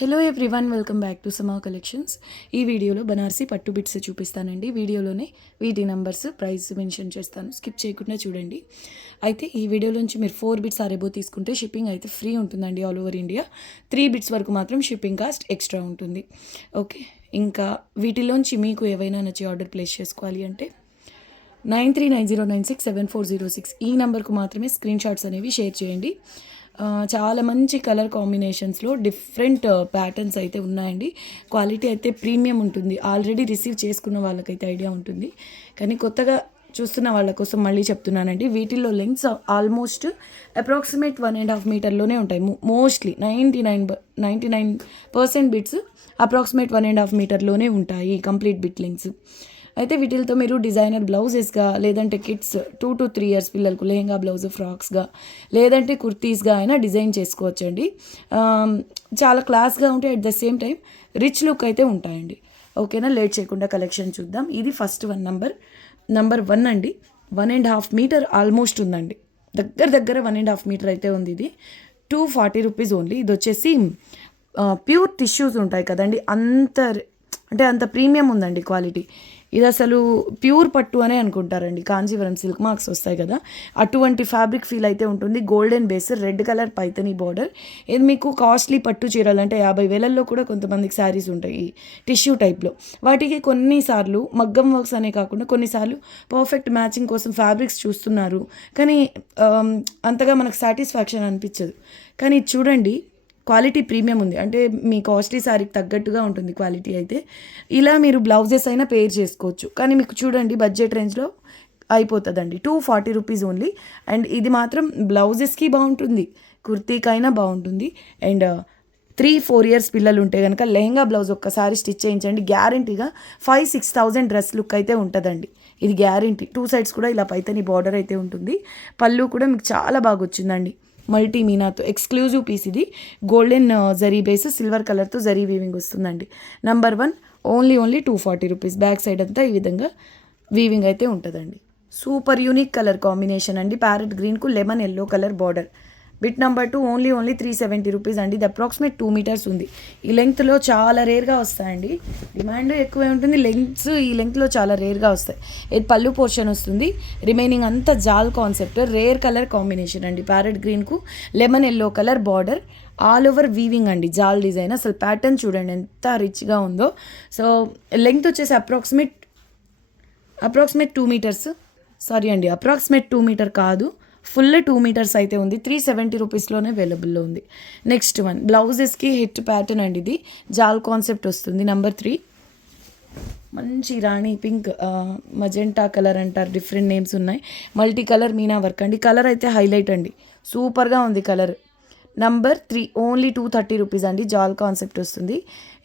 Hello everyone, welcome back to సమా collections. ఈ వీడియోలో బనారసి పట్టు బిట్స్ చూపిస్తానండి. వీడియోలోనే వీటి నంబర్స్, ప్రైస్ మెన్షన్ చేస్తాను, స్కిప్ చేయకుండా చూడండి. అయితే ఈ వీడియోలోంచి మీరు 4 బిట్స్ ఆరేబో తీసుకుంటే షిప్పింగ్ అయితే ఫ్రీ ఉంటుందండి ఆల్ ఓవర్ ఇండియా. 3 బిట్స్ వరకు మాత్రం షిప్పింగ్ కాస్ట్ ఎక్స్ట్రా ఉంటుంది. ఓకే, ఇంకా వీటిలోంచి మీకు ఏవైనా నచ్చి ఆర్డర్ ప్లేస్ చేసుకోవాలి అంటే 9390967406 ఈ నెంబర్కు మాత్రమే స్క్రీన్ షాట్స్ అనేవి షేర్ చేయండి. చాలా మంచి కలర్ కాంబినేషన్స్లో డిఫరెంట్ ప్యాటర్న్స్ అయితే ఉన్నాయండి. క్వాలిటీ అయితే ప్రీమియం ఉంటుంది. ఆల్రెడీ రిసీవ్ చేసుకున్న వాళ్ళకైతే ఐడియా ఉంటుంది, కానీ కొత్తగా చూస్తున్న వాళ్ళ కోసం మళ్ళీ చెప్తున్నానండి. వీటిల్లో లెంగ్స్ ఆల్మోస్ట్ అప్రాక్సిమేట్ 1.5 మీటర్లోనే ఉంటాయి. మోస్ట్లీ 99% బిట్స్ అప్రాక్సిమేట్ 1.5 మీటర్లోనే ఉంటాయి కంప్లీట్ బిట్ లెంగ్స్. అయితే వీటితో మీరు డిజైనర్ బ్లౌజెస్గా, లేదంటే కిడ్స్ 2 to 3 years పిల్లలకు లెహంగా బ్లౌజ్, ఫ్రాక్స్గా, లేదంటే కుర్తీస్గా అయినా డిజైన్ చేసుకోవచ్చండి. చాలా క్లాస్గా ఉంటే at the same time rich look అయితే ఉంటాయండి. ఓకేనా, లేట్ చేయకుండా కలెక్షన్ చూద్దాం. ఇది ఫస్ట్ నంబర్ 1 అండి. 1.5 మీటర్ ఆల్మోస్ట్ ఉందండి. దగ్గర 1.5 మీటర్ అయితే ఉంది. ఇది 240 రూపీస్ ఓన్లీ. ఇది వచ్చేసి ప్యూర్ టిష్యూస్ ఉంటాయి కదండి, అంత ప్రీమియం ఉందండి క్వాలిటీ. ఇది అసలు ప్యూర్ పట్టు అనే అనుకుంటారండి. కాంజీవరం సిల్క్ మార్క్స్ వస్తాయి కదా, అటువంటి ఫ్యాబ్రిక్ ఫీల్ అయితే ఉంటుంది. Golden base, red colour Paithani border. ఇది మీకు కాస్ట్లీ పట్టు చీరలు అంటే 50,000లో కూడా కొంతమందికి శారీస్ ఉంటాయి టిష్యూ టైప్లో. వాటికి కొన్నిసార్లు మగ్గం వర్క్స్ అనే కాకుండా కొన్నిసార్లు పర్ఫెక్ట్ మ్యాచింగ్ కోసం ఫ్యాబ్రిక్స్ చూస్తున్నారు, కానీ అంతగా మనకు సాటిస్ఫాక్షన్ అనిపించదు. కానీ చూడండి, క్వాలిటీ ప్రీమియం ఉంది. అంటే మీ కాస్ట్లీ శారీకి తగ్గట్టుగా ఉంటుంది క్వాలిటీ అయితే. ఇలా మీరు బ్లౌజెస్ అయినా పేర్ చేసుకోవచ్చు, కానీ మీకు చూడండి బడ్జెట్ రేంజ్లో అయిపోతుందండి. 240 రూపీస్ ఓన్లీ. అండ్ ఇది మాత్రం బ్లౌజెస్కి బాగుంటుంది, కుర్తీకైనా బాగుంటుంది. అండ్ 3-4 years పిల్లలు ఉంటే కనుక లెహంగా బ్లౌజ్ ఒక్కసారి స్టిచ్ చేయించండి, గ్యారంటీగా 5,000-6,000 డ్రెస్ లుక్ అయితే ఉంటుందండి. ఇది గ్యారంటీ. 2 sides కూడా ఇలా పైతని బార్డర్ అయితే ఉంటుంది. పళ్ళు కూడా మీకు చాలా బాగా వచ్చిందండి, మల్టీ మీనాతో ఎక్స్క్లూజివ్ పీస్. ఇది గోల్డెన్ జరీ బేస్, సిల్వర్ కలర్తో జరీ వీవింగ్ వస్తుందండి. Number 1 only 240 rupees. Back side అంతా ఈ విధంగా వీవింగ్ అయితే ఉంటుందండి. సూపర్ యూనిక్ కలర్ కాంబినేషన్ అండి. ప్యారెట్ గ్రీన్కు lemon yellow colour border. Bit number 2 only 370 rupees అండి. ఇది అప్రాక్సిమేట్ 2 meters ఉంది. ఈ లెంగ్త్లో చాలా రేర్గా వస్తాయండి. డిమాండ్ ఎక్కువే ఉంటుంది. లెంగ్త్స్ ఈ లెంగ్త్లో చాలా రేర్గా వస్తాయి. ఇది పళ్ళు పోర్షన్ వస్తుంది. రిమైనింగ్ అంతా జాల్ కాన్సెప్ట్, రేర్ కలర్ కాంబినేషన్ అండి. ప్యారెట్ గ్రీన్కు lemon yellow colour border, all over weaving అండి, జాల్ డిజైన్. అసలు ప్యాటర్న్ చూడండి ఎంత రిచ్గా ఉందో. సో లెంగ్త్ వచ్చేసి అప్రాక్సిమేట్ 2 meters. సారీ అండి, అప్రాక్సిమేట్ 2 meter కాదు, ఫుల్ 2 meters అయితే ఉంది. 370 రూపీస్లోనే అవైలబుల్లో ఉంది. నెక్స్ట్ వన్ బ్లౌజెస్కి హిట్ ప్యాటర్న్ అండి. ఇది జాల్ కాన్సెప్ట్ వస్తుంది. నెంబర్ 3 మంచి రాణి పింక్, మజెంటా కలర్ అంటారు, డిఫరెంట్ నేమ్స్ ఉన్నాయి. మల్టీ కలర్ మీనా వర్క్ అండి. కలర్ అయితే హైలైట్ అండి, సూపర్గా ఉంది కలర్. నంబర్ 3 ఓన్లీ 230 రూపీస్ అండి. జాల్ కాన్సెప్ట్ వస్తుంది.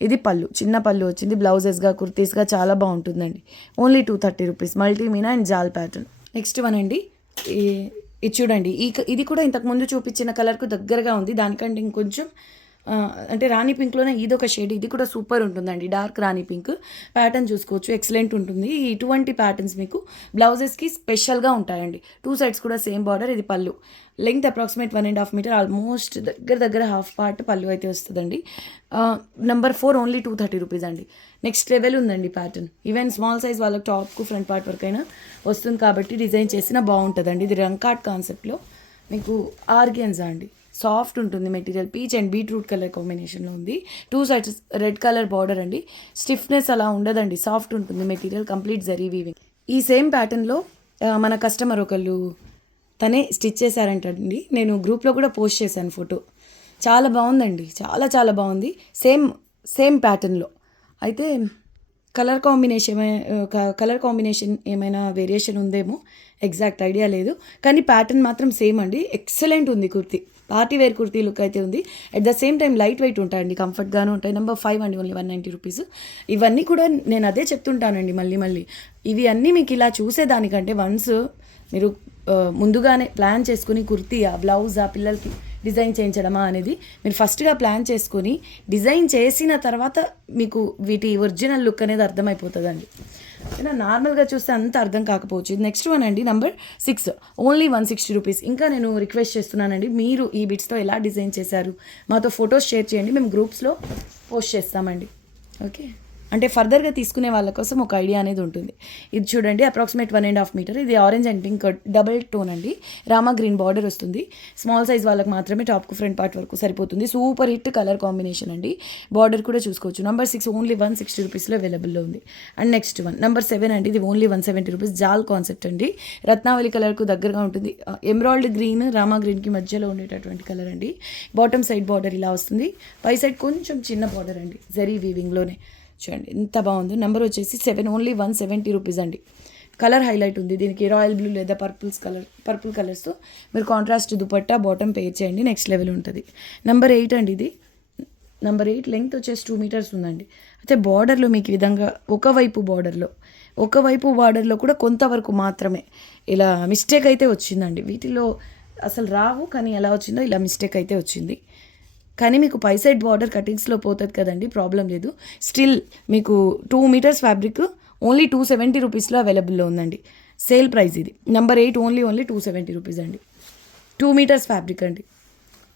ఇది పళ్ళు, చిన్న పళ్ళు వచ్చింది. బ్లౌజెస్గా, కుర్తీస్గా చాలా బాగుంటుందండి. Only 230 rupees. మల్టీ మీనా అండ్ జాల్ ప్యాటర్న్. నెక్స్ట్ వన్ అండి, ఇది చూడండి. ఇది కూడా ఇంతకుముందు చూపించిన కలర్కు దగ్గరగా ఉంది. దానికంటే ఇంకొంచెం అంటే రాణి పింక్లోనే ఇదొక షేడ్. ఇది కూడా సూపర్ ఉంటుందండి. డార్క్ రాణి పింక్ ప్యాటర్న్ చూసుకోవచ్చు, ఎక్సలెంట్ ఉంటుంది. ఇటువంటి ప్యాటర్న్స్ మీకు బ్లౌజెస్కి స్పెషల్గా ఉంటాయండి. 2 sides కూడా సేమ్ బార్డర్. ఇది పళ్ళు. లెంగ్త్ అప్రాక్సిమేట్ 1.5 meter, ఆల్మోస్ట్ దగ్గర హాఫ్ పార్ట్ పళ్ళు అయితే వస్తుందండి. నెంబర్ 4 ఓన్లీ 230 రూపీస్ అండి. నెక్స్ట్ లెవెల్ ఉందండి ప్యాటర్న్. ఈవెన్ స్మాల్ సైజ్ వాళ్ళకి టాప్కు ఫ్రంట్ పార్ట్ వరకు అయినా వస్తుంది కాబట్టి డిజైన్ చేసినా బాగుంటుందండి. ఇది రంకాట్ కాన్సెప్ట్లో మీకు ఆర్గెన్జా అండి. సాఫ్ట్ ఉంటుంది material. Peach and beetroot colour కాంబినేషన్లో ఉంది. 2 sides రెడ్ కలర్ బార్డర్ అండి. స్టిఫ్నెస్ అలా ఉండదండి, సాఫ్ట్ ఉంటుంది మెటీరియల్. Complete zari weaving. ఈ సేమ్ ప్యాటర్న్లో మన కస్టమర్ ఒకళ్ళు తనే స్టిచ్ చేశారంటండి. నేను గ్రూప్లో కూడా పోస్ట్ చేశాను ఫోటో. చాలా బాగుందండి, చాలా బాగుంది. సేమ్ ప్యాటర్న్లో. అయితే కలర్ కాంబినేషన్ ఏమైనా వేరియేషన్ ఉందేమో, ఎగ్జాక్ట్ ఐడియా లేదు, కానీ ప్యాటర్న్ మాత్రం సేమ్ అండి. ఎక్సలెంట్ ఉంది kurti. Party wear kurti look అయితే ఉంది. At the same time light weight ఉంటాయండి, కంఫర్ట్గానే ఉంటాయి. నెంబర్ 5 అండి, ఓన్లీ 190 రూపీస్. ఇవన్నీ కూడా నేను అదే చెప్తుంటానండి మళ్ళీ. ఇవి అన్నీ మీకు ఇలా చూసేదానికంటే వన్స్ మీరు ముందుగానే ప్లాన్ చేసుకుని కుర్తీయా, బ్లౌజా, పిల్లలకి డిజైన్ చేయించడమా అనేది మీరు ఫస్ట్గా ప్లాన్ చేసుకొని డిజైన్ చేసిన తర్వాత మీకు వీటి ఒరిజినల్ లుక్ అనేది అర్థమైపోతుందండి. నార్మల్గా చూస్తే అంత అర్థం కాకపోవచ్చు. ఇది నెక్స్ట్ వన్ అండి, నెంబర్ 6 ఓన్లీ 160 రూపీస్. ఇంకా నేను రిక్వెస్ట్ చేస్తున్నానండి, మీరు ఈ బిట్స్తో ఎలా డిజైన్ చేశారు మాతో ఫొటోస్ షేర్ చేయండి. మేము గ్రూప్స్లో పోస్ట్ చేస్తామండి. ఓకే, అంటే ఫర్దర్గా తీసుకునే వాళ్ళ కోసం ఒక ఐడియా అనేది ఉంటుంది. ఇది చూడండి, అప్రాక్సిమేట్ 1.5 మీటర్. ఇది orange and pink double tone అండి. రామా గ్రీన్ బార్డర్ వస్తుంది. స్మాల్ సైజ్ వాళ్ళకి మాత్రమే టాప్కు ఫ్రంట్ పార్ట్ వరకు సరిపోతుంది. సూపర్ హిట్ కలర్ కాంబినేషన్ అండి. బార్డర్ కూడా చూసుకోవచ్చు. నెంబర్ 6 ఓన్లీ 160 రూపీస్లో అవైలబుల్లో ఉంది. అండ్ నెక్స్ట్ వన్ నెంబర్ 7 అండి. ఇది ఓన్లీ 170 రూపీస్. జాల్ కాన్సెప్ట్ అండి. రత్నావళి కలర్కు దగ్గరగా ఉంటుంది. ఎమరాల్డ్ గ్రీన్ రామా గ్రీన్కి మధ్యలో ఉండేటటువంటి కలర్ అండి. బాటమ్ సైడ్ బార్డర్ ఇలా వస్తుంది. పై సైడ్ కొంచెం చిన్న బార్డర్ అండి, జరీ వీవింగ్లోనే. చూడండి ఎంత బాగుంది. నెంబర్ వచ్చేసి 7 ఓన్లీ 170 రూపీస్ అండి. కలర్ హైలైట్ ఉంది దీనికి. రాయల్ బ్లూ లేదా పర్పుల్ కలర్స్తో మీరు కాంట్రాస్ట్ దుపట్టా బాటమ్ పేర్ చేయండి, నెక్స్ట్ లెవెల్ ఉంటుంది. నెంబర్ 8 అండి. ఇది నెంబర్ 8 లెంగ్త్ వచ్చేసి 2 మీటర్స్ ఉందండి. అయితే బార్డర్లో మీకు ఈ విధంగా ఒకవైపు బార్డర్లో కూడా కొంతవరకు మాత్రమే ఇలా మిస్టేక్ అయితే వచ్చిందండి. వీటిలో అసలు రావు, కానీ ఎలా వచ్చిందో ఇలా మిస్టేక్ అయితే వచ్చింది. కానీ మీకు పై సైడ్ బార్డర్ కటింగ్స్లో పోతుంది కదండి, ప్రాబ్లం లేదు. స్టిల్ మీకు 2 మీటర్స్ ఫ్యాబ్రిక్ ఓన్లీ 270 రూపీస్లో అవైలబుల్లో ఉందండి. సేల్ ప్రైస్ ఇది. నెంబర్ 8 ఓన్లీ 270 రూపీస్ అండి. 2 మీటర్స్ ఫ్యాబ్రిక్ అండి.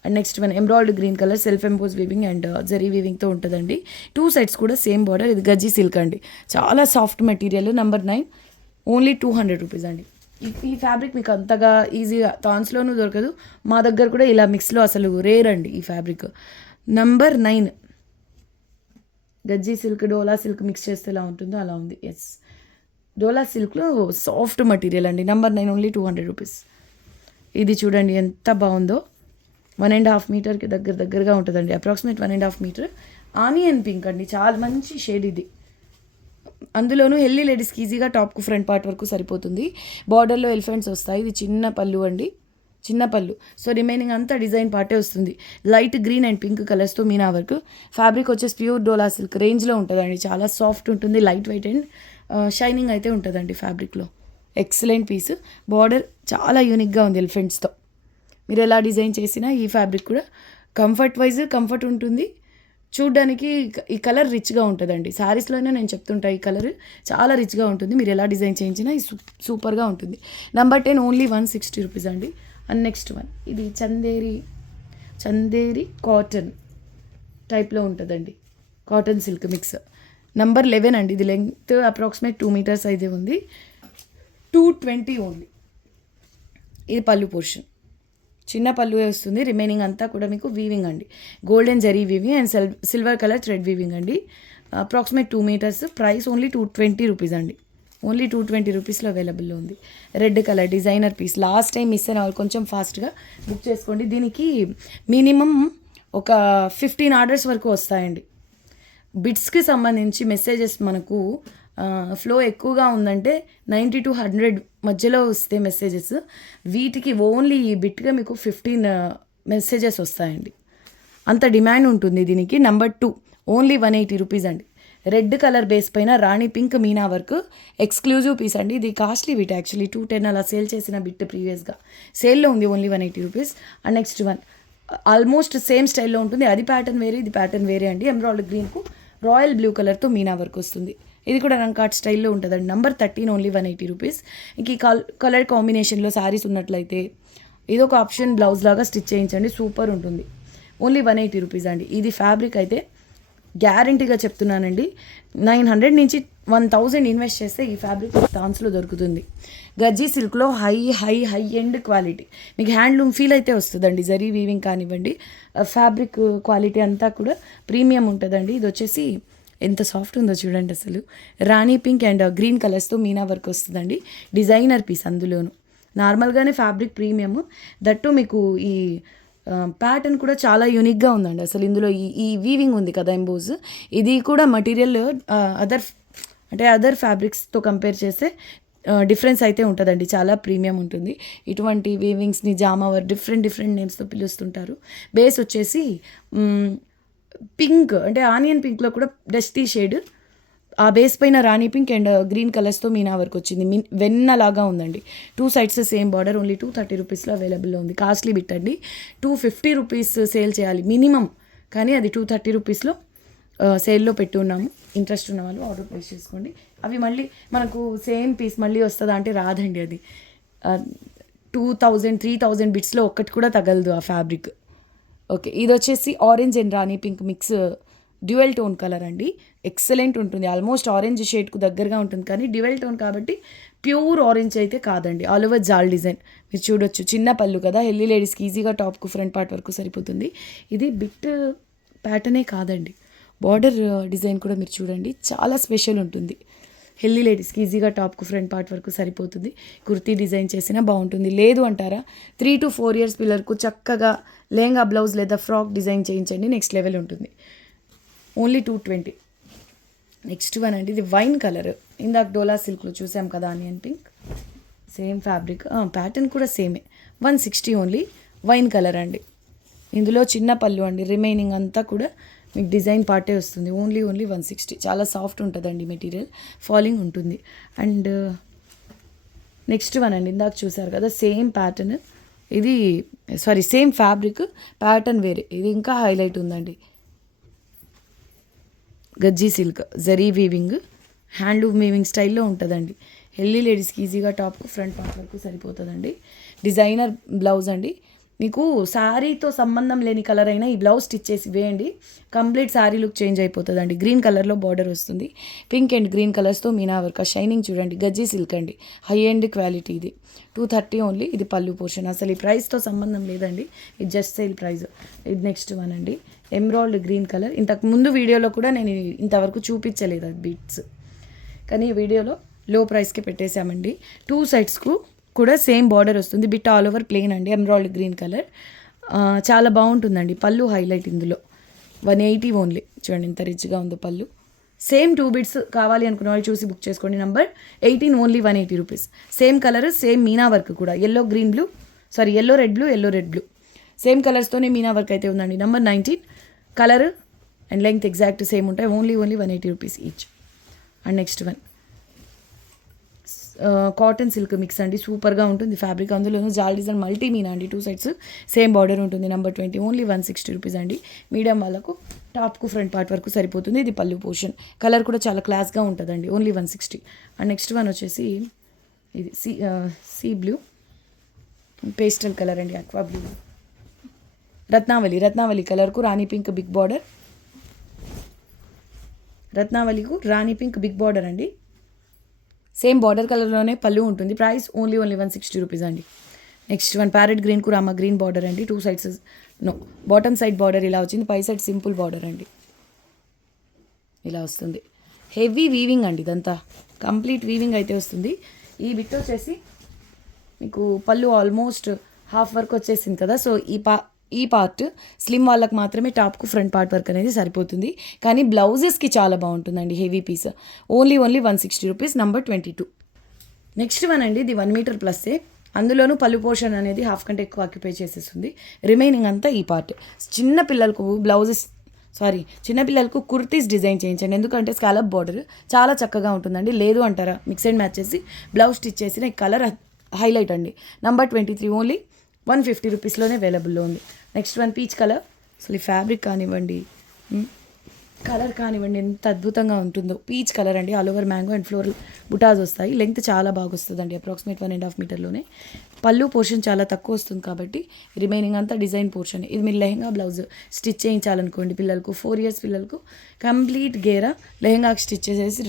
And next one embroidery green colour self emboss weaving and zari వీవింగ్తో ఉంటుందండి. 2 సైడ్స్ కూడా సేమ్ బార్డర్. ఇది గజ్జీ సిల్క్ అండి, చాలా soft material. Number 9 only 200 rupees అండి. ఈ ఫ్యాబ్రిక్ మీకు అంతగా ఈజీగా థాన్స్లోనూ దొరకదు. మా దగ్గర కూడా ఇలా మిక్స్లో అసలు రేర్ అండి ఈ ఫ్యాబ్రిక్. నెంబర్ 9 గజ్జీ సిల్క్ డోలా సిల్క్ మిక్స్ చేస్తే ఎలా ఉంటుందో అలా ఉంది. ఎస్, డోలా సిల్క్లో సాఫ్ట్ మెటీరియల్ అండి. Number 9 only 200 rupees. ఇది చూడండి ఎంత బాగుందో. 1.5 మీటర్కి దగ్గరగా ఉంటుందండి. Approximate 1.5 metre. ఆనియన్ పింక్ అండి, చాలా మంచి షేడ్ ఇది. అందులోనూ హెల్దీ లేడీస్కి ఈజీగా టాప్కు ఫ్రంట్ పార్ట్ వరకు సరిపోతుంది. బార్డర్లో ఎలిఫెంట్స్ వస్తాయి. ఇది చిన్న పళ్ళు అండి, చిన్న పళ్ళు. సో రిమైనింగ్ అంతా డిజైన్ పార్టే వస్తుంది. లైట్ గ్రీన్ అండ్ పింక్ కలర్స్తో మీనా వర్క్. ఫ్యాబ్రిక్ వచ్చేసి ప్యూర్ డోలా సిల్క్ రేంజ్లో ఉంటుందండి. చాలా సాఫ్ట్ ఉంటుంది, లైట్ వెయిట్ అండ్ షైనింగ్ అయితే ఉంటుందండి ఫ్యాబ్రిక్లో. Excellent piece. బార్డర్ చాలా యూనిక్గా ఉంది ఎలిఫెంట్స్తో. మీరు ఎలా డిజైన్ చేసినా ఈ ఫ్యాబ్రిక్ కూడా కంఫర్ట్ ఉంటుంది. చూడ్డానికి ఈ కలర్ రిచ్గా ఉంటుందండి. శారీస్లోనే నేను చెప్తుంటా, ఈ కలర్ చాలా రిచ్గా ఉంటుంది. మీరు ఎలా డిజైన్ చేయించినా ఈ సూపర్గా ఉంటుంది. నెంబర్ 10 ఓన్లీ 160 రూపీస్ అండి. అండ్ నెక్స్ట్ వన్ ఇది చందేరి కాటన్ టైప్లో ఉంటుందండి. Cotton silk mix. నెంబర్ 11 అండి. ఇది లెంగ్త్ అప్రాక్సిమేట్ 2 మీటర్స్ అయితే ఉంది. 220 ఓన్లీ. ఇది పళ్ళు పోర్షన్, చిన్న పళ్ళు వస్తుంది. రిమైనింగ్ అంతా కూడా మీకు వీవింగ్ అండి. Golden zari weaving and silver colour thread weaving అండి. Approximate 2 meters. Price only 220 rupees అండి. ఓన్లీ 220 రూపీస్లో అవైలబుల్లో ఉంది. Red colour designer piece. Last time miss అయిన వాళ్ళు కొంచెం ఫాస్ట్గా బుక్ చేసుకోండి. దీనికి మినిమం ఒక 15 ఆర్డర్స్ వరకు వస్తాయండి. బిట్స్కి సంబంధించి మెసేజెస్ మనకు ఫ్లో ఎక్కువగా ఉందంటే 90 to 100 మధ్యలో వస్తే మెసేజెస్. వీటికి ఓన్లీ ఈ బిట్గా మీకు 15 మెసేజెస్ వస్తాయండి. అంత డిమాండ్ ఉంటుంది దీనికి. నెంబర్ 2 ఓన్లీ 180 రూపీస్ అండి. రెడ్ కలర్ బేస్ పైన రాణి పింక్ మీనా వర్క్ ఎక్స్క్లూజివ్ పీస్ అండి. ఇది కాస్ట్లీ బిట్ యాక్చువల్లీ. 210 అలా సేల్ చేసిన బిట్ ప్రీవియస్గా సేల్లో ఉంది. Only 180 rupees. And next one almost same స్టైల్లో ఉంటుంది. అది ప్యాటర్న్ వేరే, ఇది ప్యాటర్న్ వేరే అండి. ఎమరాల్డ్ గ్రీన్కు రాయల్ బ్లూ కలర్తో మీనా వర్క్ వస్తుంది. ఇది కూడా రంకాట్ స్టైల్లో ఉంటుందండి. Number 13 only 180 rupees. ఇంక ఈ కలర్ కాంబినేషన్లో శారీస్ ఉన్నట్లయితే ఇది ఒక ఆప్షన్ బ్లౌజ్ లాగా స్టిచ్ చేయించండి, సూపర్ ఉంటుంది. ఓన్లీ 180 రూపీస్ అండి. ఇది ఫ్యాబ్రిక్ అయితే గ్యారంటీగా చెప్తున్నానండి, 900 నుంచి 1000 ఇన్వెస్ట్ చేస్తే ఈ ఫ్యాబ్రిక్ థాన్స్లో దొరుకుతుంది. గజ్జీ సిల్క్లో హై ఎండ్ క్వాలిటీ, మీకు హ్యాండ్లూమ్ ఫీల్ అయితే వస్తుందండి. జరీ వీవింగ్ కానివ్వండి, ఫ్యాబ్రిక్ క్వాలిటీ అంతా కూడా ప్రీమియం ఉంటుందండి. ఇది వచ్చేసి ఎంత సాఫ్ట్ ఉందో చూడండి అసలు. రాణి పింక్ అండ్ గ్రీన్ కలర్స్తో మీనా వర్క్ వస్తుందండి. డిజైనర్ పీస్ అందులోను. నార్మల్గానే ఫ్యాబ్రిక్ ప్రీమియం, దట్టు మీకు ఈ ప్యాటర్న్ కూడా చాలా యూనిక్గా ఉందండి అసలు. ఇందులో ఈ వీవింగ్ ఉంది కదా ఎంబోజ్, ఇది కూడా మటీరియల్ అదర్ ఫ్యాబ్రిక్స్తో కంపేర్ చేస్తే డిఫరెన్స్ అయితే ఉంటుందండి. చాలా ప్రీమియం ఉంటుంది. ఇటువంటి వీవింగ్స్ని జామావర్ డిఫరెంట్ నేమ్స్తో పిలుస్తుంటారు. బేస్ వచ్చేసి పింక్, అంటే ఆనియన్ పింక్లో కూడా డస్టీ షేడ్. ఆ బేస్ పైన రాణి పింక్ అండ్ గ్రీన్ కలర్స్తో మీనా వర్క్ వచ్చింది. వెన్నలాగా ఉందండి. 2 సైడ్స్ సేమ్ బార్డర్. ఓన్లీ 230 రూపీస్లో అవైలబుల్లో ఉంది. కాస్ట్లీ బిట్ అండి. 250 రూపీస్ సేల్ చేయాలి మినిమం, కానీ అది 230 రూపీస్లో సేల్లో పెట్టి ఉన్నాము. ఇంట్రెస్ట్ ఉన్న వాళ్ళు ఆర్డర్ ప్లేస్ చేసుకోండి. అవి మళ్ళీ మనకు సేమ్ పీస్ మళ్ళీ వస్తుందా అంటే రాదండి. అది 2000 3000 బిట్స్లో ఒక్కటి కూడా తగలదు ఆ ఫ్యాబ్రిక్. ఓకే, ఇది వచ్చేసి orange and Rani pink mix dual tone colour అండి, ఎక్సలెంట్ ఉంటుంది. ఆల్మోస్ట్ ఆరెంజ్ షేడ్కు దగ్గరగా ఉంటుంది, కానీ డ్యూయల్ టోన్ కాబట్టి ప్యూర్ ఆరెంజ్ అయితే కాదండి. ఆల్ ఓవర్ జాల్ డిజైన్ మీరు చూడొచ్చు. చిన్న పళ్ళు కదా, హెల్దీ లేడీస్కి ఈజీగా టాప్కు ఫ్రంట్ పార్ట్ వరకు సరిపోతుంది. ఇది బిట్ ప్యాటర్నే కాదండి, బార్డర్ డిజైన్ కూడా మీరు చూడండి, చాలా స్పెషల్ ఉంటుంది. హెల్దీ లేడీస్కి ఈజీగా టాప్కు ఫ్రంట్ పార్ట్ వరకు సరిపోతుంది. కుర్తీ డిజైన్ చేసినా బాగుంటుంది. లేదు అంటారా 3 to 4 years పిల్లలకు చక్కగా లెహంగా బ్లౌజ్ లేదా ఫ్రాక్ డిజైన్ చేయించండి, నెక్స్ట్ లెవెల్ ఉంటుంది. ఓన్లీ 220. నెక్స్ట్ వన్ అండి, ఇది వైన్ కలర్. ఇందాక డోలా సిల్క్లో చూసాం కదా onion pink, same fabric, pattern కూడా సేమే. 160 ఓన్లీ. వైన్ కలర్ అండి, ఇందులో చిన్న పళ్ళు అండి, రిమైనింగ్ అంతా కూడా మీకు డిజైన్ పార్టే వస్తుంది. ఓన్లీ 160. చాలా సాఫ్ట్ ఉంటుందండి మెటీరియల్, ఫాలింగ్ ఉంటుంది. అండ్ నెక్స్ట్ వన్ అండి, ఇందాక చూసారు కదా సేమ్ ప్యాటర్న్, ఇది సేమ్ ఫ్యాబ్రిక్, ప్యాటర్న్ వేరే. ఇది ఇంకా హైలైట్ ఉందండి. గజ్జీ silk zari weaving, handloom weaving స్టైల్లో ఉంటుందండి. హెల్దీ లేడీస్కి ఈజీగా టాప్కు ఫ్రంట్ పార్ట్ వరకు సరిపోతుందండి. డిజైనర్ బ్లౌజ్ అండి. మీకు శారీతో సంబంధం లేని కలర్ అయినా ఈ బ్లౌజ్ స్టిచ్ చేసి వేయండి, కంప్లీట్ శారీ లుక్ చేంజ్ అయిపోతుందండి. గ్రీన్ కలర్లో బార్డర్ వస్తుంది, పింక్ అండ్ గ్రీన్ కలర్స్తో మీనా వర్క్. షైనింగ్ చూడండి, గజ్జీ సిల్క్ అండి, హై ఎండ్ క్వాలిటీ. ఇది 230 ఓన్లీ. ఇది పళ్ళు పోర్షన్. అసలు ఈ ప్రైస్తో సంబంధం లేదండి, ఇది జస్ట్ సేల్ ప్రైస్. ఇది నెక్స్ట్ వన్ అండి, ఎమరాల్డ్ గ్రీన్ కలర్. ఇంతకు ముందు వీడియోలో కూడా నేను ఇంతవరకు చూపించలేదు అది బీట్స్, కానీ ఈ వీడియోలో లో ప్రైస్కి పెట్టేశామండి. 2 సైడ్స్కు కూడా సేమ్ బార్డర్ వస్తుంది, బిట్ ఆల్ ఓవర్ ప్లెయిన్ అండి, ఎమరాల్డ్ గ్రీన్ కలర్. చాలా బాగుంటుందండి. పళ్ళు హైలైట్ ఇందులో. 180 ఓన్లీ. చూడండి ఎంత రిచ్గా ఉందో పళ్ళు. సేమ్ 2 బిట్స్ కావాలి అనుకున్న వాళ్ళు చూసి బుక్ చేసుకోండి. Number 18 only 180 rupees. Same colour, same మీనా వర్క్ కూడా. ఎల్లో రెడ్ బ్లూ సేమ్ కలర్స్తోనే మీనా వర్క్ అయితే ఉందండి. Number 19. Colour and length exact same ఉంటాయి. Only 180 rupees each. And next one cotton silk mix అండి, సూపర్గా ఉంటుంది ఫ్యాబ్రిక్. అందులోనూ జాల్ డిజైన్ మల్టీ మీనా అండి, 2 సైడ్స్ సేమ్ బార్డర్ ఉంటుంది. నెంబర్ 20 ఓన్లీ 160 రూపీస్ అండి. మీడియం వాళ్ళకు టాప్కు ఫ్రంట్ పార్ట్ వరకు సరిపోతుంది. ఇది పళ్ళు పోర్షన్. కలర్ కూడా చాలా క్లాస్గా ఉంటుందండి. ఓన్లీ 160. అండ్ నెక్స్ట్ వన్ వచ్చేసి ఇది సీ బ్లూ పేస్టల్ కలర్ అండి, అక్వా బ్లూ. రత్నావళి కలర్కు రాణి పింక్ బిగ్ బార్డర్. రత్నావళికు రాణి పింక్ బిగ్ బార్డర్ అండి. సేమ్ బార్డర్ కలర్లోనే పళ్ళు ఉంటుంది. ప్రైస్ ఓన్లీ 160 రూపీస్ అండి. నెక్స్ట్ వన్ ప్యారెట్ గ్రీన్కు రామా గ్రీన్ బార్డర్ అండి. 2 సైడ్స్ బాటమ్ సైడ్ బార్డర్ ఇలా వచ్చింది, పై సైడ్ సింపుల్ బార్డర్ అండి, ఇలా వస్తుంది. హెవీ వీవింగ్ అండి, ఇదంతా కంప్లీట్ వీవింగ్ అయితే వస్తుంది. ఈ బిట్ వచ్చేసి మీకు పళ్ళు ఆల్మోస్ట్ హాఫ్ వర్క్ వచ్చేసింది కదా, సో ఈ పార్ట్ స్లిమ్ వాళ్ళకి మాత్రమే టాప్కు ఫ్రంట్ పార్ట్ వర్క్ అనేది సరిపోతుంది, కానీ బ్లౌజెస్కి చాలా బాగుంటుందండి. Heavy piece. Only 160 rupees. Number 22. Next one అండి, ఇది 1 మీటర్ ప్లస్సే. అందులోనూ పళ్ళు పోర్షన్ అనేది హాఫ్ కంటే ఎక్కువ ఆక్యుపై చేసేస్తుంది. రిమైనింగ్ అంతా ఈ పార్ట్. చిన్నపిల్లలకు కుర్తీస్ డిజైన్ చేయించండి, ఎందుకంటే స్కాలప్ బార్డర్ చాలా చక్కగా ఉంటుందండి. లేదు అంటారా మిక్స్ అండ్ మ్యాచ్ చేసి బ్లౌజ్ స్టిచ్ చేసిన ఈ కలర్ హైలైట్ అండి. నంబర్ 23 ఓన్లీ 150 రూపీస్లోనే అవైలబుల్లో ఉంది. Next one peach colour. అసలు ఈ ఫ్యాబ్రిక్ కానివ్వండి, కలర్ కానివ్వండి, ఎంత అద్భుతంగా ఉంటుందో. పీచ్ కలర్ అండి, all over mango and floral బుటాస్ వస్తాయి. లెంగ్త్ చాలా బాగా వస్తుందండి, అప్రాక్సిమేట్ 1.5 మీటర్లోనే. పళ్ళు పోర్షన్ చాలా తక్కువ వస్తుంది కాబట్టి రిమైనింగ్ అంతా డిజైన్ పోర్షన్. ఇది మీరు లెహంగా బ్లౌజ్ స్టిచ్ చేయించాలనుకోండి పిల్లలకు, 4 years పిల్లలకు కంప్లీట్ గేరా లెహంగాకి స్టిచ్ చేసేసి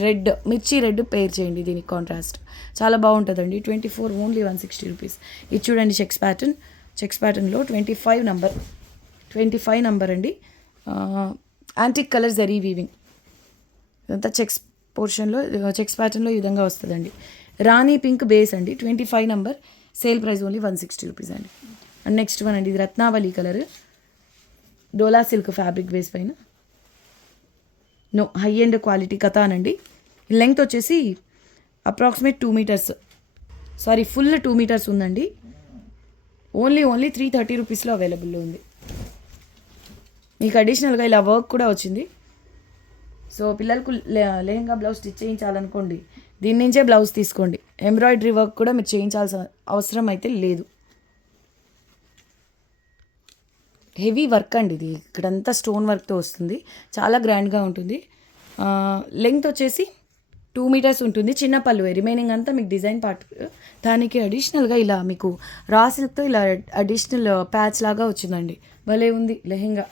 మిర్చి రెడ్ పేర్ చేయండి, దీనికి కాంట్రాస్ట్ చాలా బాగుంటుందండి. 24 ఓన్లీ 160 రూపీస్. ఇది చూడండి చెక్స్ ప్యాటర్న్లో 25 నంబర్ అండి. యాంటిక్ కలర్ జరీ వీవింగ్, ఇదంతా చెక్స్ ప్యాటర్న్లో ఈ విధంగా వస్తుందండి. రాణి పింక్ బేస్ అండి. 25 number. Sale price only 160 rupees అండి. అండ్ నెక్స్ట్ వన్ అండి, ఇది రత్నావళి కలర్, డోలా సిల్క్ ఫ్యాబ్రిక్ బేస్ పైన హై ఎండ్ క్వాలిటీ కథానండి. లెంగ్త్ వచ్చేసి అప్రాక్సిమేట్ 2 మీటర్స్, ఫుల్ 2 మీటర్స్ ఉందండి. ఓన్లీ 330 రూపీస్లో అవైలబుల్లో ఉంది. మీకు అడిషనల్గా ఇలా వర్క్ కూడా వచ్చింది. సో పిల్లలకు లెహంగా బ్లౌజ్ స్టిచ్ చేయించాలనుకోండి, దీని నుంచే బ్లౌజ్ తీసుకోండి. ఎంబ్రాయిడరీ వర్క్ కూడా మీరు చేయించాల్సిన అవసరం అయితే లేదు. హెవీ వర్క్ అండి ఇది, ఇక్కడంతా స్టోన్ వర్క్తో వస్తుంది, చాలా గ్రాండ్గా ఉంటుంది. లెంగ్త్ వచ్చేసి 2 మీటర్స్ ఉంటుంది. చిన్న పళ్ళు, రిమైనింగ్ అంతా మీకు డిజైన్ పార్ట్. దానికి అడిషనల్గా ఇలా మీకు రా సిల్క్తో ఇలా అడిషనల్ ప్యాచ్ లాగా వచ్చిందండి, భలే ఉంది లెహంగా.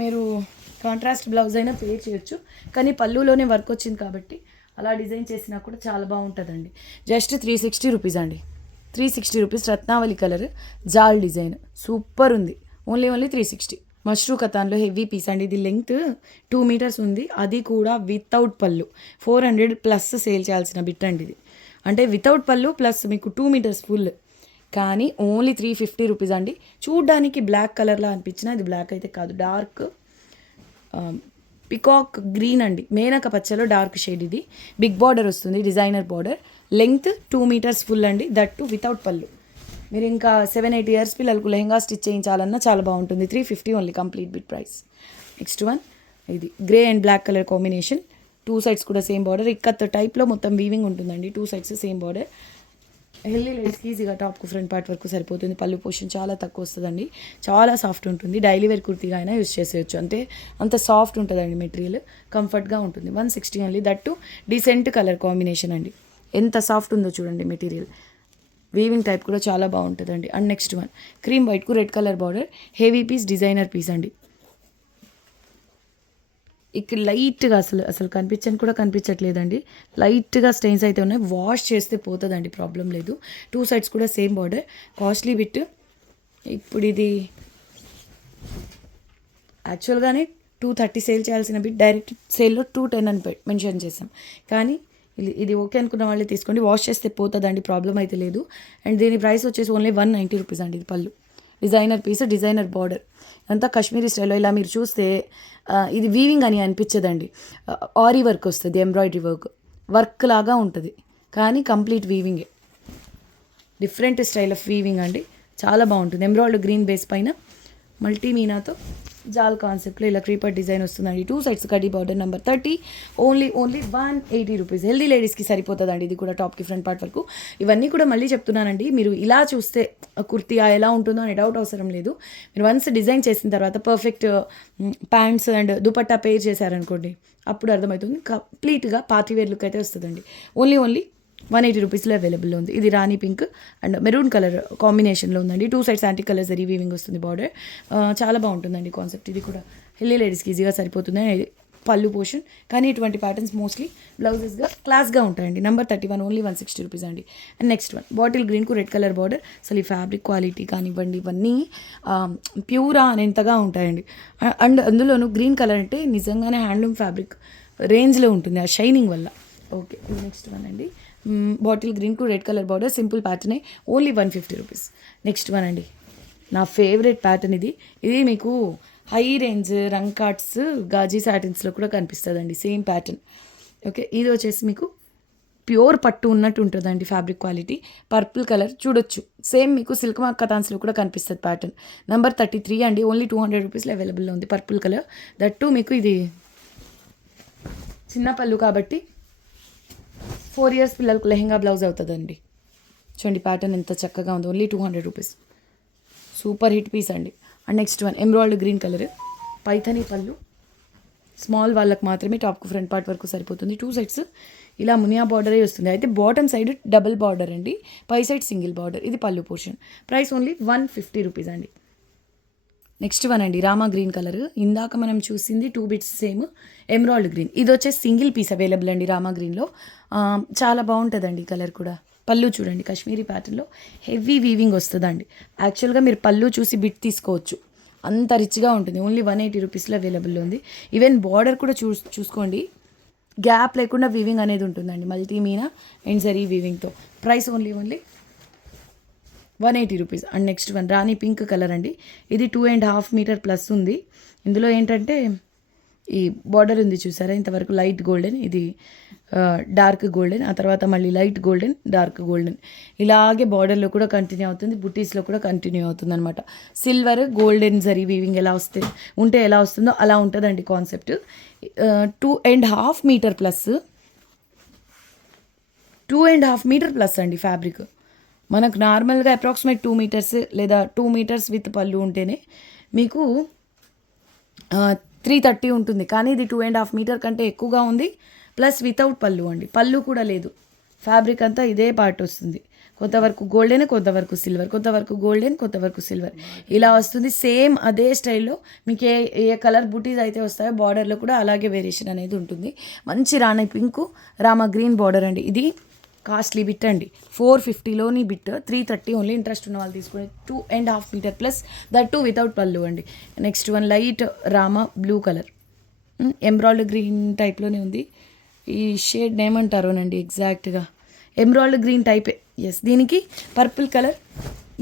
మీరు కాంట్రాస్ట్ బ్లౌజ్ అయినా పేర్ చేయొచ్చు, కానీ పళ్ళులోనే వర్క్ వచ్చింది కాబట్టి అలా డిజైన్ చేసినా కూడా చాలా బాగుంటుందండి. జస్ట్ 360 రూపీస్ అండి. 360 రూపీస్ రత్నావళి కలర్ జాల్ డిజైన్ సూపర్ ఉంది. ఓన్లీ 360. మష్రూ కతాన్లో హెవీ పీస్ అండి. ఇది లెంగ్త్ 2 మీటర్స్ ఉంది, అది కూడా వితౌట్ పళ్ళు. 400 ప్లస్ సేల్ చేయాల్సిన బిట్ అండి ఇది. అంటే వితౌట్ పళ్ళు ప్లస్ మీకు 2 మీటర్స్ ఫుల్, కానీ ఓన్లీ 350 రూపీస్ అండి. చూడ్డానికి బ్లాక్ కలర్లా అనిపించిన ఇది బ్లాక్ అయితే కాదు, డార్క్ పికాక్ గ్రీన్ అండి, మేనక పచ్చలో డార్క్ షేడ్. ఇది బిగ్ బార్డర్ వస్తుంది, designer border, length 2 metres full అండి, దట్టు వితౌట్ పళ్ళు. మీరు ఇంకా 7-8 ఇయర్స్ పిల్లలకు లెహంగా స్టిచ్ చేయించాలన్నా చాలా బాగుంటుంది. 350 only complete bit price. Next one ఇది grey and black colour combination, 2 sides కూడా సేమ్ బార్డర్, ఇక్కత్ టైప్లో మొత్తం వీవింగ్ ఉంటుందండి. 2 సైడ్స్ సేమ్ బార్డర్. హెల్దీ లేడీస్కి ఈజీగా టాప్కు ఫ్రంట్ పార్ట్ వరకు సరిపోతుంది. పళ్ళు పోర్షన్ చాలా తక్కువ వస్తుందండి, చాలా సాఫ్ట్ ఉంటుంది. డైలీ వేర్ కుర్తీగా అయినా యూస్ చేసేయచ్చు, అంటే అంత సాఫ్ట్ ఉంటుందండి మెటీరియల్, కంఫర్ట్గా ఉంటుంది. 160 only, that decent colour combination అండి. ఎంత సాఫ్ట్ ఉందో చూడండి మెటీరియల్. వీవింగ్ టైప్ కూడా చాలా బాగుంటుందండి. అండ్ నెక్స్ట్ వన్ క్రీమ్ వైట్కు red colour border, heavy piece, designer piece అండి. ఇక్కడ లైట్గా అసలు కూడా కనిపించట్లేదండి, లైట్గా స్టెయిన్స్ అయితే ఉన్నాయి. వాష్ చేస్తే పోతుందండి, ప్రాబ్లం లేదు. 2 సైడ్స్ కూడా సేమ్ బార్డర్, కాస్ట్లీ బిట్. ఇప్పుడు ఇది యాక్చువల్గానే 230 సేల్ చేయాల్సిన బిట్, డైరెక్ట్ సేల్లో 210 అని మెన్షన్ చేసాం. కానీ ఇది ఓకే అనుకున్న వాళ్ళే తీసుకోండి, వాష్ చేస్తే పోతుందండి, ప్రాబ్లం అయితే లేదు. అండ్ దీని ప్రైస్ వచ్చేసి ఓన్లీ 190 రూపీస్ అండి. ఇది పళ్ళు, డిజైనర్ పీస్, డిజైనర్ బార్డర్, అంతా కాశ్మీరీ స్టైల్లో. ఇలా మీరు చూస్తే ఇది వీవింగ్ అని అనిపించదండి, ఆరీ వర్క్ వస్తుంది, ఎంబ్రాయిడరీ వర్క్ లాగా ఉంటుంది, కానీ కంప్లీట్ వీవింగే. డిఫరెంట్ స్టైల్ ఆఫ్ వీవింగ్ అండి, చాలా బాగుంటుంది. ఎంబ్రాయిడరీ గ్రీన్ బేస్ పైన మల్టీ మీనాతో జాల్ కాన్సెప్ట్లో ఇలా క్రీపర్ డిజైన్ వస్తుందండి. 2 సైడ్స్ కడ్డీ border, number 30, only 180 rupees. Healthy లేడీస్కి సరిపోతుందండి ఇది కూడా, టాప్కి ఫ్రంట్ పార్ట్ వరకు. ఇవన్నీ కూడా మళ్ళీ చెప్తున్నానండి, మీరు ఇలా చూస్తే కుర్తీ ఎలా ఉంటుందో అని డౌట్ అవసరం లేదు. మీరు వన్స్ డిజైన్ చేసిన తర్వాత పర్ఫెక్ట్ ప్యాంట్స్ అండ్ దుపట్టా పేర్ చేశారనుకోండి, అప్పుడు అర్థమవుతుంది. కంప్లీట్గా పార్టీ వేర్ లుక్ అయితే వస్తుందండి. ఓన్లీ 180 రూపీస్లో అవైలబుల్లో ఉంది. ఇది రాణి పింక్ అండ్ మెరూన్ కలర్ కాంబినేషన్లో ఉందండి. 2 sides anti colours zari weaving వస్తుంది బార్డర్, చాలా బాగుంటుందండి కాన్సెప్ట్. ఇది కూడా హెల్దీ లేడీస్కి ఈజీగా సరిపోతుంది. పళ్ళు పోర్షన్, కానీ ఇటువంటి ప్యాటర్న్స్ మోస్ట్లీ బ్లౌజెస్గా క్లాస్గా ఉంటాయండి. నెంబర్ 31, ఓన్లీ 160 రూపీస్ అండి. అండ్ నెక్స్ట్ వన్ బాటిల్ గ్రీన్కు రెడ్ కలర్ బార్డర్. అసలు ఈ ఫ్యాబ్రిక్ క్వాలిటీ కానివ్వండి, ఇవన్నీ ప్యూరా అనేంతగా ఉంటాయండి. అండ్ అందులోనూ గ్రీన్ కలర్ అంటే నిజంగానే హ్యాండ్లూమ్ ఫ్యాబ్రిక్ రేంజ్లో ఉంటుంది ఆ షైనింగ్ వల్ల. ఓకే, ఇది నెక్స్ట్ వన్ అండి. బాటిల్ గ్రీన్కు రెడ్ కలర్ బార్డర్, సింపుల్ ప్యాటర్నే, ఓన్లీ 150 రూపీస్. నెక్స్ట్ వన్ అండి, నా ఫేవరెట్ ప్యాటర్న్ ఇది. ఇది మీకు హై రేంజ్ రంగ్ కార్డ్స్, గాజీ సాటిన్స్లో కూడా కనిపిస్తుందండి, సేమ్ ప్యాటర్న్. ఓకే, ఇది వచ్చేసి మీకు ప్యూర్ పట్టు ఉన్నట్టు ఉంటుందండి ఫ్యాబ్రిక్ క్వాలిటీ. పర్పుల్ కలర్ చూడొచ్చు, సేమ్ మీకు సిల్క్ మార్క్ కథాన్స్లో కూడా కనిపిస్తుంది ప్యాటర్న్. నెంబర్ 33 అండి, ఓన్లీ 200 రూపీస్లో అవైలబుల్లో ఉంది. పర్పుల్ కలర్, దట్టు మీకు ఇది చిన్న పళ్ళు కాబట్టి 4 ఇయర్స్ పిల్లలకు లెహంగా బ్లౌజ్ అవుతుందండి. చూడండి ప్యాటర్న్ ఎంత చక్కగా ఉంది, only 200 rupees. Super hit piece అండి. And next one embroidery green colour, Paithani పళ్ళు, స్మాల్ వాళ్ళకి మాత్రమే, టాప్కు ఫ్రంట్ పార్ట్ వరకు సరిపోతుంది. 2 సైడ్స్ ఇలా మునియా బార్డరే వస్తుంది. అయితే బాటమ్ సైడ్ డబుల్ బార్డర్ అండి, పై సైడ్ సింగిల్ బార్డర్. ఇది పళ్ళు పోర్షన్, ప్రైస్ ఓన్లీ 150 రూపీస్ అండి. నెక్స్ట్ వన్ అండి, రామా గ్రీన్ కలర్. ఇందాక మనం చూసింది 2 బిట్స్ సేమ్, ఎమరాల్డ్ గ్రీన్. ఇది వచ్చేసి సింగిల్ పీస్ అవైలబుల్ అండి రామా గ్రీన్లో. చాలా బాగుంటుందండి కలర్ కూడా. పళ్ళు చూడండి, కాశ్మీరీ ప్యాటర్న్లో హెవీ వీవింగ్ వస్తుందండి. యాక్చువల్గా మీరు పళ్ళు చూసి బిట్ తీసుకోవచ్చు, అంత రిచ్గా ఉంటుంది. ఓన్లీ 180 రూపీస్లో అవైలబుల్లో ఉంది. ఈవెన్ బార్డర్ కూడా చూసుకోండి, గ్యాప్ లేకుండా వీవింగ్ అనేది ఉంటుందండి, మల్టీ మీనా అండ్ జరీ వీవింగ్తో. Price only 180 rupees. And next one rani pink colour అండి. ఇది 2.5 మీటర్ ప్లస్ ఉంది. ఇందులో ఏంటంటే ఈ బార్డర్ ఉంది చూసారా, ఇంతవరకు లైట్ గోల్డెన్, ఇది డార్క్ గోల్డెన్, ఆ తర్వాత మళ్ళీ లైట్ గోల్డెన్, డార్క్ గోల్డెన్, ఇలాగే బార్డర్లో కూడా కంటిన్యూ అవుతుంది, బుటీస్లో కూడా కంటిన్యూ అవుతుంది అనమాట. సిల్వర్ గోల్డెన్ జరీ వీవింగ్ ఎలా ఎలా వస్తుందో అలా ఉంటుందండి concept. 2.5 metre plus, 2.5 metre plus అండి ఫ్యాబ్రిక్. మనకు నార్మల్గా అప్రాక్సిమేట్ 2 మీటర్స్ లేదా 2 మీటర్స్ విత్ పళ్ళు ఉంటేనే మీకు 330 ఉంటుంది, కానీ ఇది 2.5 మీటర్ కంటే ఎక్కువగా ఉంది. ప్లస్ వితౌట్ పళ్ళు అండి, పళ్ళు కూడా లేదు, ఫ్యాబ్రిక్ అంతా ఇదే పార్ట్ వస్తుంది. కొంతవరకు గోల్డెన్, కొంతవరకు సిల్వర్, కొంతవరకు గోల్డెన్, కొంతవరకు సిల్వర్, ఇలా వస్తుంది. సేమ్ అదే స్టైల్లో మీకు ఏ ఏ కలర్ బూటీస్ అయితే వస్తాయో బార్డర్లో కూడా అలాగే వేరియేషన్ అనేది ఉంటుంది. మంచి రాణి పింకు రామా గ్రీన్ బార్డర్ అండి. ఇది కాస్ట్లీ బిట్ అండి, 450లోని బిట్, 330 ఓన్లీ. ఇంట్రెస్ట్ ఉన్న వాళ్ళు తీసుకుని 2.5 metre plus that two without పళ్ళు అండి. Next one light Rama blue colour, emerald green టైప్లోనే ఉంది. ఈ షేడ్ ఏమంటారోనండి ఎగ్జాక్ట్గా, ఎంబ్రాయిడ్ గ్రీన్ టైపే. ఎస్, దీనికి పర్పుల్ కలర్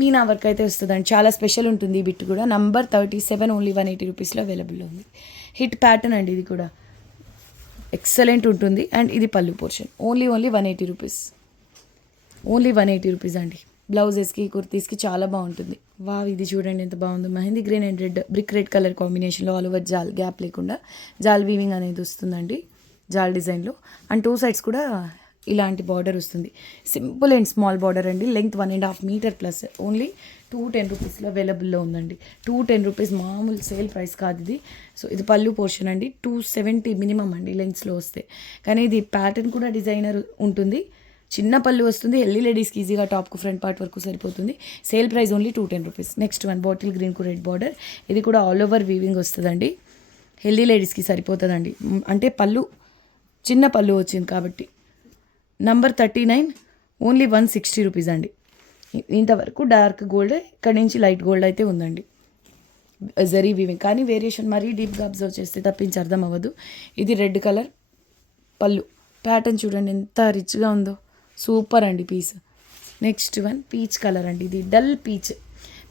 మీనా వర్క్ అయితే వస్తుందండి. చాలా స్పెషల్ ఉంటుంది ఈ బిట్ కూడా. నంబర్ 37 ఓన్లీ 180 రూపీస్లో అవైలబుల్లో ఉంది. హిట్ ప్యాటర్న్ అండి, ఇది కూడా ఎక్సలెంట్ ఉంటుంది. అండ్ ఇది పళ్ళు portion, only 180 rupees, only 180 rupees అండి. బ్లౌజెస్కి కుర్తీస్కి చాలా బాగుంటుంది. వావ్, ఇది చూడండి ఎంత బాగుందో. Mehndi green and red, brick red colour కాంబినేషన్లో ఆల్ ఓవర్ జాల్, గ్యాప్ లేకుండా జాల్ వీవింగ్ అనేది వస్తుందండి, జాల్ డిజైన్లో. అండ్ టూ సైడ్స్ కూడా ఇలాంటి బార్డర్ వస్తుంది. సింపుల్ అండ్ స్మాల్ బార్డర్ అండి. లెంగ్త్ 1.5 మీటర్ ప్లస్, ఓన్లీ 210 రూపీస్లో అవైలబుల్లో ఉందండి. 210 రూపీస్, మామూలు సేల్ ప్రైస్ కాదు ఇది. సో ఇది పళ్ళు పోర్షన్ అండి, 270 మినిమం అండి లెంగ్త్స్లో వస్తే. కానీ ఇది ప్యాటర్న్ కూడా డిజైనర్ ఉంటుంది. చిన్న పళ్ళు వస్తుంది, హెల్దీ లేడీస్కి ఈజీగా టాప్కు ఫ్రంట్ పార్ట్ వరకు సరిపోతుంది. Sale price only 210 rupees. Next one bottle గ్రీన్కు రెడ్ బార్డర్, ఇది కూడా ఆల్ ఓవర్ వీవింగ్ వస్తుందండి. హెల్దీ లేడీస్కి సరిపోతుందండి, అంటే పళ్ళు చిన్న పళ్ళు వచ్చింది కాబట్టి. నంబర్ 39 ఓన్లీ 160 రూపీస్ అండి. ఇంతవరకు డార్క్ గోల్డ్, ఇక్కడ నుంచి లైట్ గోల్డ్ అయితే ఉందండి, జరీ వీవింగ్. కానీ వేరియేషన్ మరీ డీప్గా అబ్జర్వ్ చేస్తే తప్పించి అర్థం అవ్వదు. ఇది రెడ్ కలర్ పళ్ళు, ప్యాటర్న్ చూడండి ఎంత రిచ్గా ఉందో, సూపర్ అండి piece. Next one peach colour అండి, ఇది డల్ పీచ్.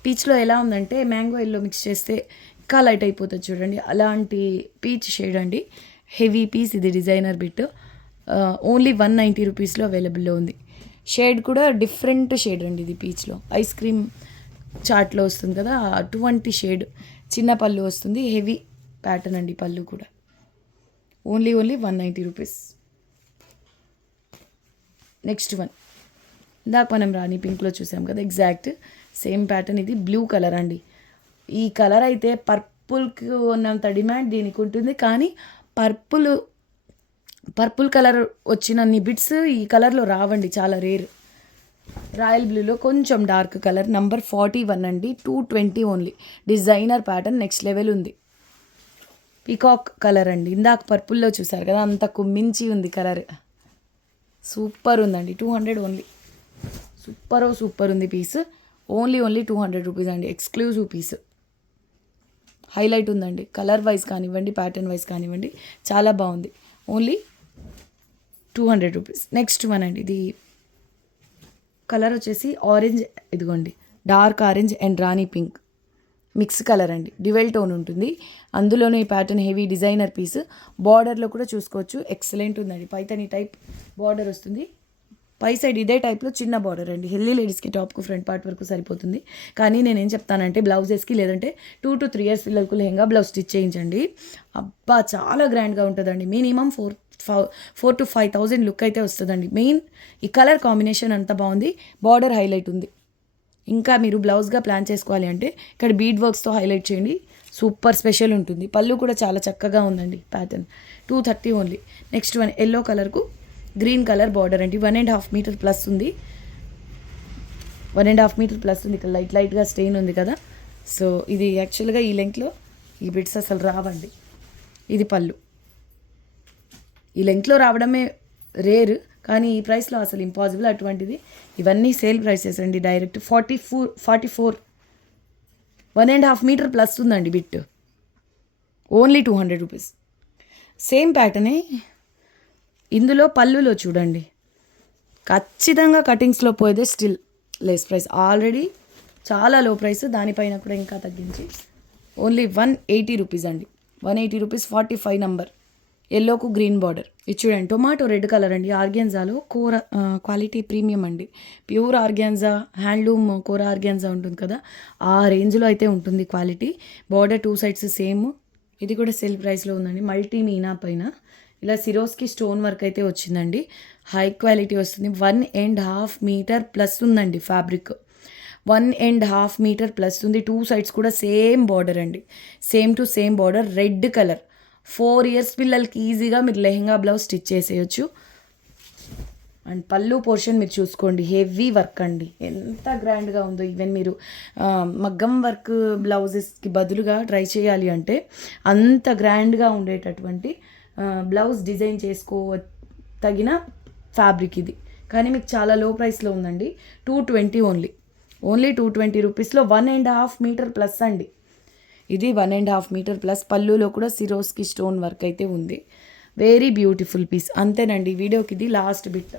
పీచ్లో ఎలా ఉందంటే మ్యాంగో ఎల్లో మిక్స్ చేస్తే ఇంకా లైట్ అయిపోతుంది చూడండి, అలాంటి పీచ్ షేడ్ అండి. హెవీ పీస్, ఇది డిజైనర్ బిట్, ఓన్లీ 190 రూపీస్లో అవైలబుల్లో ఉంది. షేడ్ కూడా డిఫరెంట్ షేడ్ అండి, ఇది పీచ్లో ఐస్ క్రీమ్ చాట్లో వస్తుంది కదా అటువంటి షేడ్. చిన్న పళ్ళు వస్తుంది, హెవీ ప్యాటర్న్ అండి పళ్ళు కూడా. Only 190 rupees. నెక్స్ట్ వన్ ఇందాక మనం రాణి పింక్లో చూసాం కదా, ఎగ్జాక్ట్ సేమ్ ప్యాటర్న్. ఇది బ్లూ కలర్ అండి. ఈ కలర్ అయితే పర్పుల్కి ఉన్నంత డిమాండ్ దీనికి ఉంటుంది. కానీ పర్పుల్ కలర్ వచ్చినన్ని బిట్స్ ఈ కలర్లో రావండి, చాలా రేర్. రాయల్ బ్లూలో కొంచెం డార్క్ కలర్, నంబర్ 41 అండి, 220 only. Designer pattern next level ఉంది. పీకాక్ కలర్ అండి, ఇందాక పర్పుల్లో చూసారు కదా అంతకు మించి ఉంది కలర్, సూపర్ ఉందండి. 200 ఓన్లీ, సూపర్ ఉంది పీస్. ఓన్లీ 200 రూపీస్ అండి, ఎక్స్క్లూజివ్ పీస్. హైలైట్ ఉందండి, కలర్ వైజ్ కానివ్వండి, ప్యాటర్న్ వైజ్ కానివ్వండి, చాలా బాగుంది. Only 200 rupees. నెక్స్ట్ వన్ అండి, ఇది కలర్ వచ్చేసి ఆరెంజ్, ఇదిగోండి dark orange and Rani pink mix colour అండి, డ్యువెల్ టోన్ ఉంటుంది. అందులోనే ఈ ప్యాటర్న్ హెవీ డిజైనర్ పీస్. బార్డర్లో కూడా చూసుకోవచ్చు, ఎక్సలెంట్ ఉందండి. పైతని టైప్ బార్డర్ వస్తుంది, పై సైడ్ ఇదే టైప్లో చిన్న బార్డర్ అండి. హెల్దీ లేడీస్కి టాప్కు ఫ్రంట్ పార్ట్ వరకు సరిపోతుంది. కానీ నేనేం చెప్తానంటే బ్లౌజెస్కి లేదంటే 2 to 3 ఇయర్స్ పిల్లలకు లెహంగా బ్లౌజ్ స్టిచ్ చేయించండి. అబ్బా చాలా గ్రాండ్గా ఉంటుందండి. మినిమం 4 to 5,000 లుక్ అయితే వస్తుందండి. మెయిన్ ఈ కలర్ కాంబినేషన్ అంత బాగుంది, బార్డర్ హైలైట్ ఉంది. ఇంకా మీరు బ్లౌజ్గా ప్లాన్ చేసుకోవాలి అంటే ఇక్కడ బీడ్ వర్క్స్తో హైలైట్ చేయండి, సూపర్ స్పెషల్ ఉంటుంది. పళ్ళు కూడా చాలా చక్కగా ఉందండి, pattern 230 only. Next one yellow కలర్కు గ్రీన్ కలర్ బార్డర్ అండి, 1.5 మీటర్ ప్లస్ ఉంది. 1.5 మీటర్ ప్లస్ ఉంది, ఇక్కడ లైట్గా స్టెయిన్ ఉంది కదా. సో ఇది యాక్చువల్గా ఈ లెంగ్త్లో ఈ బిట్స్ అసలు రావండి. ఇది పళ్ళు, ఈ లెంగ్త్లో రావడమే రేర్, కానీ ఈ ప్రైస్లో అసలు ఇంపాసిబుల్. అటువంటిది ఇవన్నీ సేల్ ప్రైసెస్ అండి. డైరెక్ట్ 44 1.5 మీటర్ ప్లస్ ఉందండి బిట్, ఓన్లీ 200 రూపీస్. సేమ్ ప్యాటర్నే ఇందులో పళ్ళులో చూడండి, ఖచ్చితంగా కటింగ్స్లో పోయేదే స్టిల్ లెస్ ప్రైస్. ఆల్రెడీ చాలా లో ప్రైస్, దానిపైన కూడా ఇంకా తగ్గించి ఓన్లీ 180 రూపీస్ అండి. 180 రూపీస్. 45 నంబర్, ఎల్లోకు గ్రీన్ బార్డర్. ఇది చూడండి టొమాటో రెడ్ కలర్ అండి. ఆర్గాన్జాలో కోర క్వాలిటీ ప్రీమియం అండి, ప్యూర్ ఆర్గాన్జా, హ్యాండ్లూమ్ కోర ఆర్గాన్జా ఉంటుంది కదా, ఆ రేంజ్లో అయితే ఉంటుంది క్వాలిటీ. Border 2 sides same. ఇది కూడా సేల్ ప్రైస్లో ఉందండి. మల్టీ మీనా పైన ఇలా సిరోస్కి స్టోన్ వర్క్ అయితే వచ్చిందండి, హై క్వాలిటీ వస్తుంది. 1.5 మీటర్ ప్లస్ ఉందండి ఫ్యాబ్రిక్, 1.5 మీటర్ ప్లస్ ఉంది. 2 సైడ్స్ కూడా సేమ్ బార్డర్ అండి, same to same border, red colour. 4 years పిల్లలకి ఈజీగా మీరు లెహంగా బ్లౌజ్ స్టిచ్ చేసేయచ్చు. అండ్ పళ్ళు పోర్షన్ మీరు చూసుకోండి, హెవీ వర్క్ అండి, ఎంత గ్రాండ్గా ఉందో. ఈవెన్ మీరు మగ్గం వర్క్ బ్లౌజెస్కి బదులుగా ట్రై చేయాలి అంటే అంత గ్రాండ్గా ఉండేటటువంటి బ్లౌజ్ డిజైన్ తగిన ఫ్యాబ్రిక్ ఇది. కానీ మీకు చాలా లో ప్రైస్లో ఉందండి, 220 ఓన్లీ 220 రూపీస్లో 1.5 మీటర్ ప్లస్ అండి. ఇది 1.5 మీటర్ ప్లస్. పళ్ళులో కూడా సిరోస్కి స్టోన్ వర్క్ అయితే ఉంది. Very beautiful piece. అంతేనండి, వీడియోకి ఇది last bit.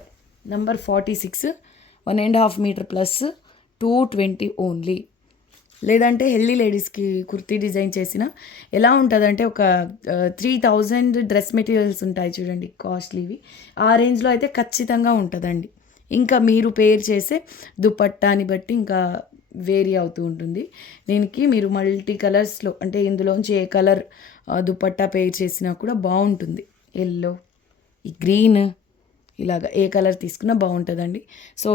Number 46, 1.5 metre plus 220 only. లేదంటే హెల్దీ లేడీస్కి కుర్తీ డిజైన్ చేసిన ఎలా ఉంటుందంటే ఒక 3000 డ్రెస్ మెటీరియల్స్ ఉంటాయి చూడండి, కాస్ట్లీవి. ఆ రేంజ్లో అయితే ఖచ్చితంగా ఉంటుందండి. ఇంకా మీరు పేర్ చేసే దుపట్టాని బట్టి ఇంకా వేరీ అవుతూ ఉంటుంది. దీనికి మీరు మల్టీ కలర్స్లో, అంటే ఇందులోంచి ఏ కలర్ దుపట్టా పేర్ చేసినా కూడా బాగుంటుంది. ఎల్లో, ఈ గ్రీన్, ఇలాగ ఏ కలర్ తీసుకున్నా బాగుంటుందండి. సో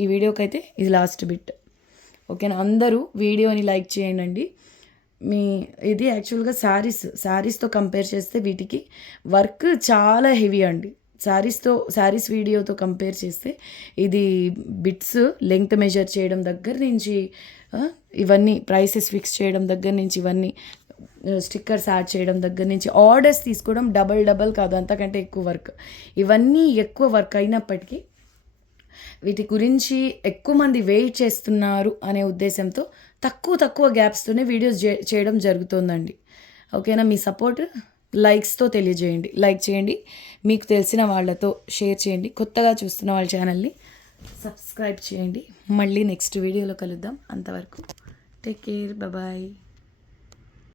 ఈ వీడియోకి అయితే ఇది లాస్ట్ బిట్. ఓకేనా, అందరూ వీడియోని లైక్ చేయండి. ఇది యాక్చువల్గా శారీస్తో కంపేర్ చేస్తే వీటికి వర్క్ చాలా హెవీ అండి. శారీస్ వీడియోతో కంపేర్ చేస్తే ఇది బిట్స్ లెంగ్త్ మెజర్ చేయడం దగ్గర నుంచి ఇవన్నీ ప్రైసెస్ ఫిక్స్ చేయడం దగ్గర నుంచి, ఇవన్నీ స్టిక్కర్స్ యాడ్ చేయడం దగ్గర నుంచి, ఆర్డర్స్ తీసుకోవడం డబల్ కాదు, అంతకంటే ఎక్కువ వర్క్. ఇవన్నీ ఎక్కువ వర్క్ అయినప్పటికీ వీటి గురించి ఎక్కువ మంది వెయిట్ చేస్తున్నారు అనే ఉద్దేశంతో తక్కువ గ్యాప్స్తోనే వీడియోస్ చేయడం జరుగుతుందండి. ఓకేనా, మీ సపోర్ట్ లైక్స్తో తెలియజేయండి. లైక్ చేయండి, మీకు తెలిసిన వాళ్ళతో షేర్ చేయండి. కొత్తగా చూస్తున్న వాళ్ళ ఛానల్ని సబ్స్క్రైబ్ చేయండి. మళ్ళీ నెక్స్ట్ వీడియోలో కలుద్దాం. అంతవరకు టేక్ కేర్, బాయ్.